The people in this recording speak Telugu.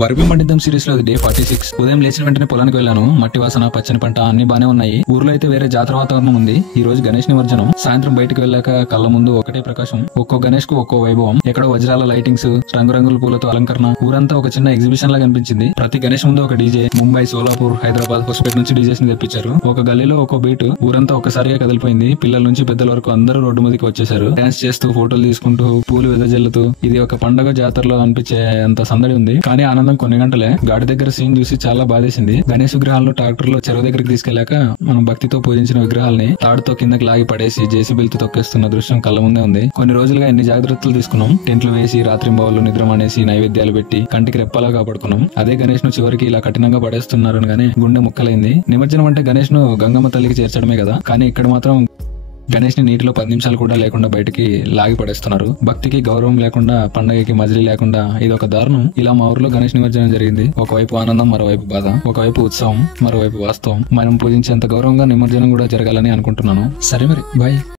వరపి పండిద్దాం సిరీస్ లో డే 46. ఉదయం లేచిన వెంటనే పొలానికి వెళ్ళాను. మట్టి వాసన, పచ్చని పంట అన్ని బానే ఉన్నాయి. ఊర్లో అయితే వేరే జాతర వాతావరణం ఉంది. ఈ రోజు గణేష్ నిమజ్జనం. సాయంత్రం బయటకు వెళ్ళాక కళ్ళ ముందు ఒకటే ప్రకాశం. ఒక్కో గణేష్ కు ఒక్కో వైభవం. ఎక్కడో వజ్రాల లైటింగ్స్, రంగురంగుల పూలతో అలంకరణ. ఊరంతా ఒక చిన్న ఎగ్జిబిషన్ లాగా అనిపించింది. ప్రతి గణేష్ ముందు ఒక డీజే. ముంబై, సోలాపూర్, హైదరాబాద్, హొస్పేట నుంచి డీజేస్ ని తెప్పించారు. ఒక గల్లీలో ఒక్కో బీట్. ఊరంతా ఒక్కసారిగా కదిలిపోయింది. పిల్లల నుంచి పెద్దల వరకు అందరూ రోడ్డు మీదకి వచ్చేసారు. డాన్స్ చేస్తూ, ఫోటోలు తీసుకుంటూ, పూలు వెదజల్లుతూ. ఇది ఒక పండగ జాతరలో అనిపించే అంత సందడి ఉంది. కానీ ఆనందం కొన్ని గంటలే. గాడి దగ్గర సీన్ చూసి చాలా బాధేసింది. గణేష్ విగ్రహాలను ట్రాక్టర్ లో చెరువు దగ్గరికి తీసుకెళ్లాక మనం భక్తితో పూజించిన విగ్రహాలని తాడుతో కిందకి లాగి పడేసి జేసీబీలతో తొక్కేస్తున్న దృశ్యం కళ్ళ ముందే ఉంది. కొన్ని రోజులుగా ఎన్ని జాగ్రత్తలు తీసుకున్నాం. టెంట్లు వేసి, రాత్రింబవళ్లు నిద్ర మానేసి, నైవేద్యాలు పెట్టి, కంటికి రెప్పలా కాపాడుకున్నాం. అదే గణేష్ ను చివరికి ఇలా కఠినంగా పడేస్తున్నారు గానీ గుండె ముక్కలైంది. నిమజ్జనం అంటే గణేష్ ను గంగమ్మ తల్లికి చేర్చడమే కదా. కానీ ఇక్కడ మాత్రం గణేష్ ని నీటిలో 10 నిమిషాలు కూడా లేకుండా బయటికి లాగి పడేస్తున్నారు. భక్తికి గౌరవం లేకుండా, పండగకి మజిలీ లేకుండా ఇదొక దారుణం. ఇలా మా ఊర్లో గణేష్ నిమజ్జనం జరిగింది. ఒకవైపు ఆనందం, మరోవైపు బాధ. ఒకవైపు ఉత్సవం, మరోవైపు వాస్తవం. మనం పూజించేంత గౌరవంగా నిమజ్జనం కూడా జరగాలని అనుకుంటున్నాను. సరే మరి, బాయ్.